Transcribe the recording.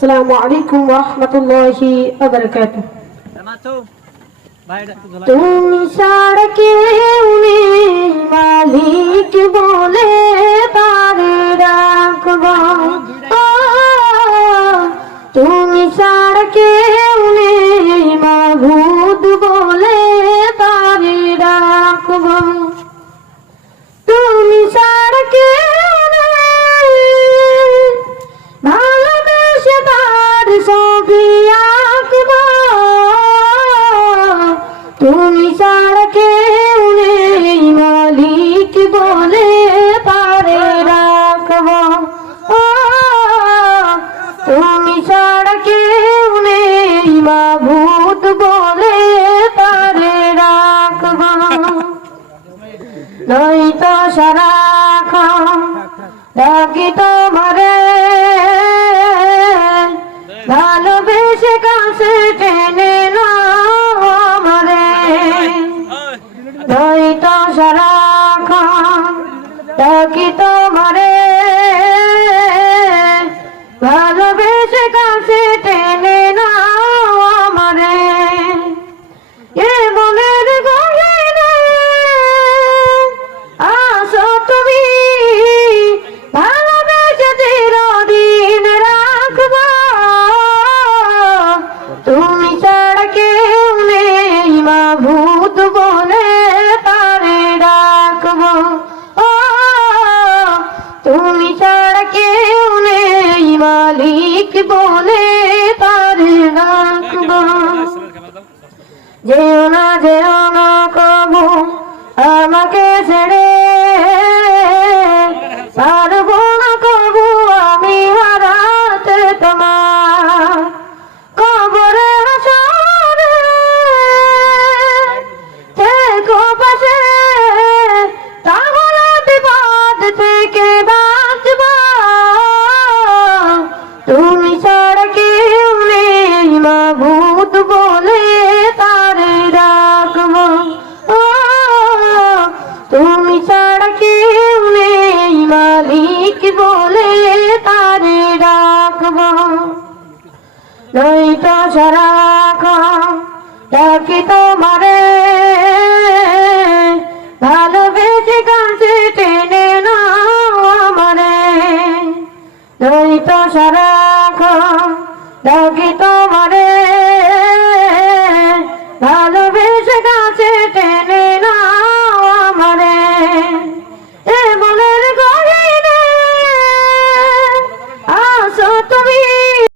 আসসালামু আলাইকুম ওয়া রাহমাতুল্লাহি ওয়া বারাকাতুহু। তুমি ছাড়া কেউ নেই মালিক বলে তারে রাখব। তুমি ছাড়া কেউ নেই মাবুদ বলে তারে রাখব। তুমি ছাড়া কেউ নেই ভালোবেসে তার ছবি আঁকব। তুমি ছাড়া কেউ নেই মালিক বলে তারে রাখব। তুমি ছাড়া কেউ নেই মাবুদ বলে তারে রাখব। নয়তো সারাক্ষণ ডাকি তোমারে ভালোবেসে কাছে টেনে নাও আমারে। নয়তো সারাক্ষণ ডাকি তোমারে ভালোবেসে কাছে টেনে নাও আমারে। এ মনের গহনে আসো তুমি ভালোবেসে চিরদিন রাখব। তুমি ছাড়া কেউ নেই মাবুদ বলে তারে রাখব। তুমি ছাড়া কেউ নেই মালিক বলে তারে রাখব। যেও না কবু আমাকে ছেড়ে, পারবো না কবু আমি হারাতে তোমার। কবরে হাসরে থেকো পাশে, তাহলে বিপদ থেকে বাঁচব। তুমি ছাড়া কেউ নেই মাবুদ বলে তারে রাখব। তুমি ছাড়া কেউ নেই মালিক বলে তারে রাখব। নয়তো সারাক্ষণ ডাকি তোমারে ভালোবেসে কাছে টেনে নাও আমারে। নয়তো সারাক্ষণ ডাকি তোমারে